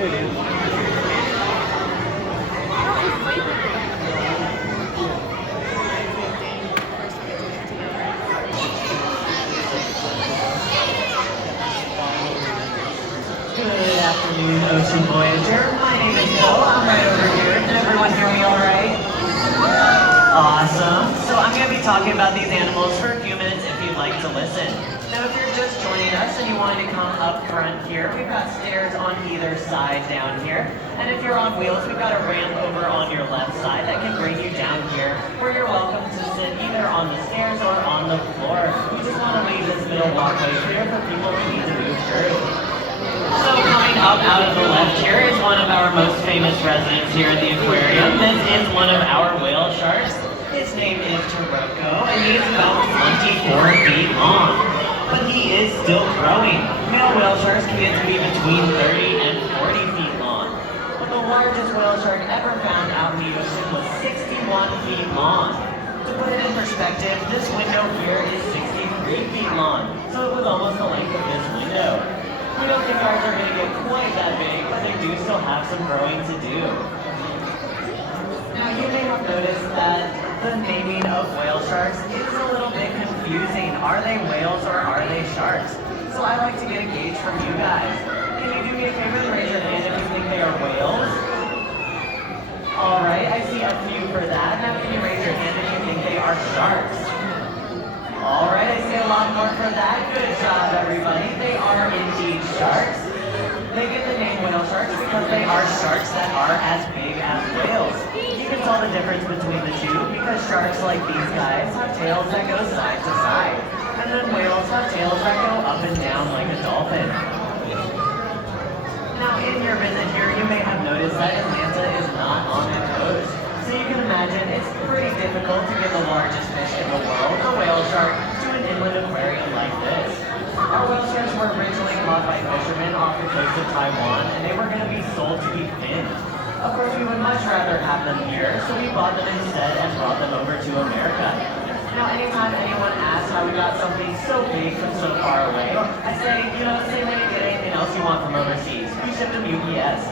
Good afternoon, Ocean Voyager. My name is Bill. I'm right over here. Can everyone hear me all right? Awesome. So I'm going to be talking about these animals for a few minutes if you'd like to listen. Now, if you're just joining us and you wanted to come up front here, we've got stairs on either side down here. And if you're on wheels, we've got a ramp over on your left side that can bring you down here, where you're welcome to sit either on the stairs or on the floor. We just want to leave this middle walkway clear for people who need to move through. So coming up out of the left here is one of our most famous residents here at the aquarium. This is one of our whale sharks. His name is Taroko, and he's about 24 feet long. But he is still growing. Male whale sharks can get to be between 30 and 40 feet long. But the largest whale shark ever found out in the ocean was 61 feet long. To put it in perspective, this window here is 63 feet long, so it was almost the length of this window. We don't think ours are going to get quite that big, but they do still have some growing to do. Now, you may have noticed that the naming of whale sharks is a little bit confusing. Are they whales or are they sharks? So I like to get a gauge from you guys. Can you do me a favor and raise your hand if you think they are whales? Alright, I see a few for that. Now can you raise your hand if you think they are sharks? Alright, I see a lot more for that. Good job, everybody. They are indeed sharks. They get the name whale sharks because they are sharks that are as big as whales. You can tell the difference between the two because sharks like these guys have tails that go side to side. And then whales have tails that go up and down like a dolphin. Now, in your visit here, you may have noticed that Atlanta is not on the coast. So you can imagine it's pretty difficult to get the largest fish in the world, a whale shark, to an inland aquarium like this. Our whale sharks were originally caught by fishermen off the coast of Taiwan, and they were going to be sold to be finned. Of course, we would much rather have them here, so we bought them instead and brought them over to America. Now, anytime anyone asks how we got something so big from so far away, I say, same way you get anything else you want from overseas. We ship them UPS.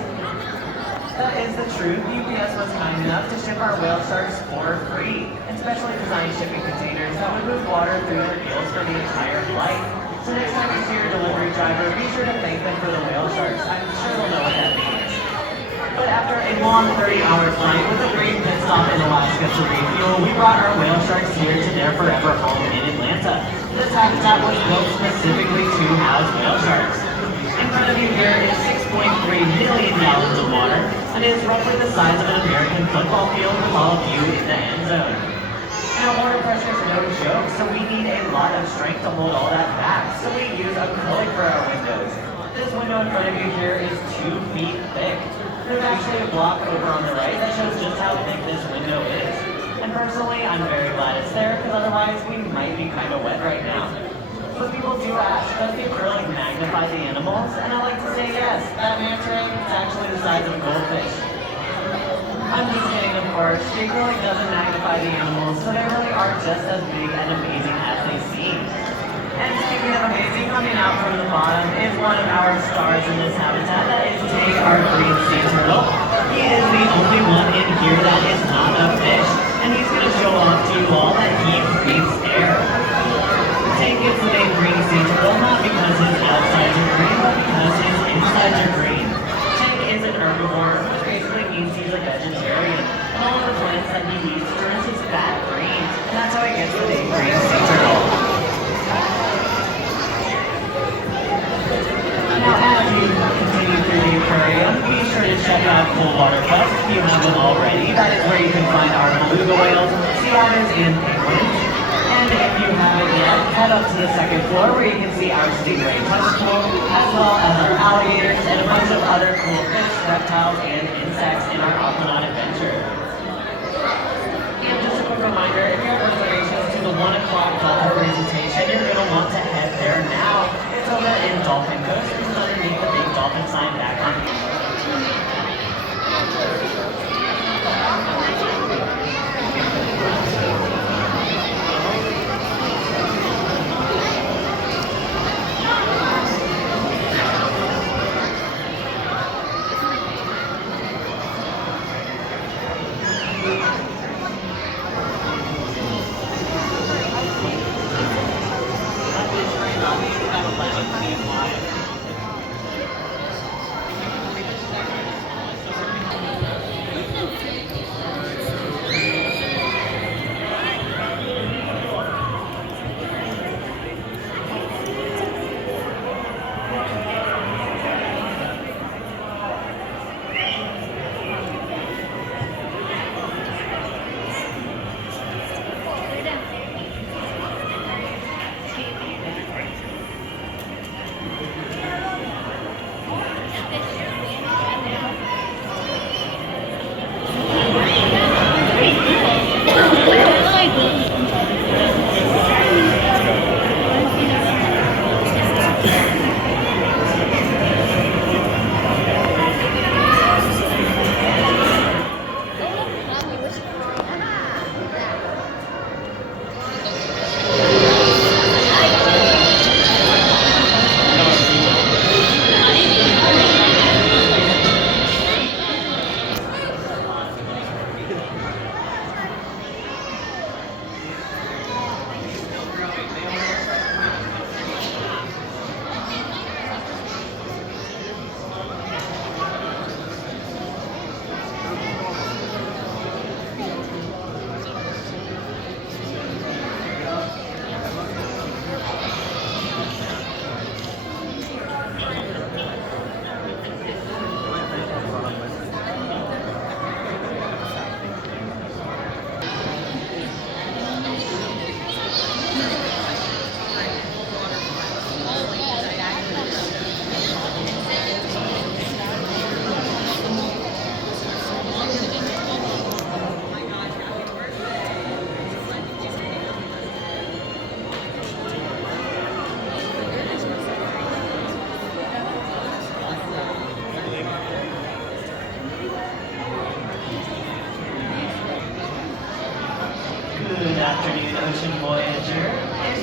That is the truth. UPS was kind enough to ship our whale sharks for free, and specially designed shipping containers that would move water through their gills for the entire flight. So next time you see your delivery driver, be sure to thank them for the whale sharks. I'm sure they'll know what that means. But after a long 30-hour flight with a brief pit stop in Alaska to refuel, we brought our whale sharks here to their forever home in Atlanta. This habitat was built specifically to house whale sharks. In front of you here is 6.3 million gallons of water, and it is roughly the size of an American football field with all of you in the end zone. Now, water pressure is no joke, so we need a lot of strength to hold all that back, so we use acrylic for our windows. This window in front of you here is 2 feet thick. There's actually a block over on the right that shows just how thick this window is. And personally, I'm very glad it's there, because otherwise we might be kind of wet right now. But people do ask, does the acrylic magnify the animals? And I like to say yes, that manta ray is actually the size of a goldfish. I'm just kidding, of course. The acrylic doesn't magnify the animals, so they really are just as big and amazing as they seem. And speaking of amazing, coming out from the bottom is one of our stars in this habitat. That is Tank, our green sea turtle. He is the only one in here that is not a fish, and he's going to show off to you all that he breathes air. Tank gets the name green sea turtle not because his outsides are green, but because his insides are green. Tank is an herbivore, which basically means he's a vegetarian. And all of the plants that he eats turns his fat green, and that's how he gets the name green sea turtle. Now, as you continue through the aquarium, be sure to check out Cold Water Quest if you haven't already. That is where you can find our beluga whales, sea otters, and penguins. And if you haven't yet, head up to the second floor where you can see our stingray touch pool, as well as our alligators and a bunch of other cool fish, reptiles, and insects in our Aquanaut adventure. And just a quick reminder, if you have reservations to the 1 o'clock dolphin presentation, you're going to want to head there now. It's over in Dolphin Coast, which is underneath the big dolphin sign back on the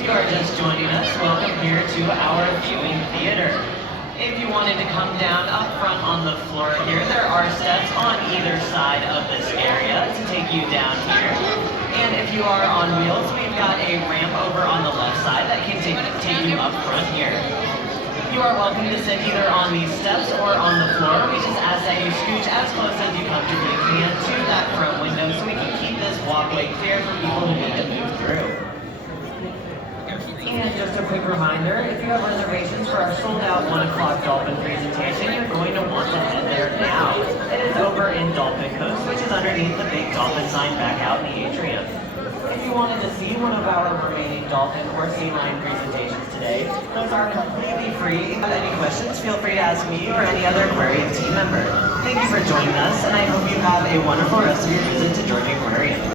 you are just joining us, welcome here to our viewing theater. If you wanted to come down up front on the floor here, there are steps on either side of this area to take you down here. And if you are on wheels, we've got a ramp over on the left side that can take you up front here. You are welcome to sit either on these steps or on the floor. We just ask that you scooch as close as you comfortably can to that front window so we can keep this walkway clear for people who need to move through. And just a quick reminder, if you have reservations for our sold-out 1 o'clock dolphin presentation, you're going to want to head there now. It is over in Dolphin Coast, which is underneath the big dolphin sign back out in the atrium. If you wanted to see one of our remaining dolphin or sea lion presentations today, those are completely free. If you have any questions, feel free to ask me or any other aquarium team member. Thank you for joining us, and I hope you have a wonderful rest of your visit to Georgia Aquarium.